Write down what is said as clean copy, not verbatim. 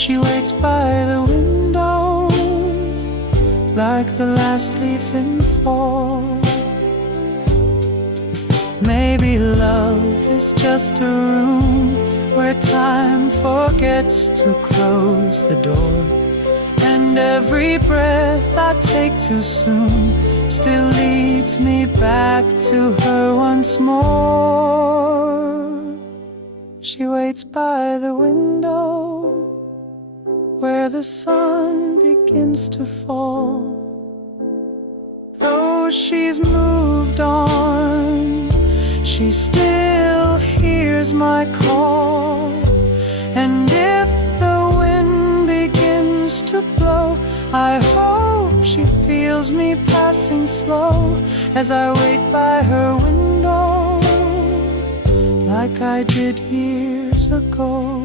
She waits by the window like the last leaf in fall. Maybe love is just a room where time forgets to close the door, and every breath I take too soon still leads me back to her once more. She waits by the window where the sun begins to fall. Though she's moved on, she still hears my call. And if the wind begins to blow, I hope she feels me passing slow as I wait by her window like I did years ago.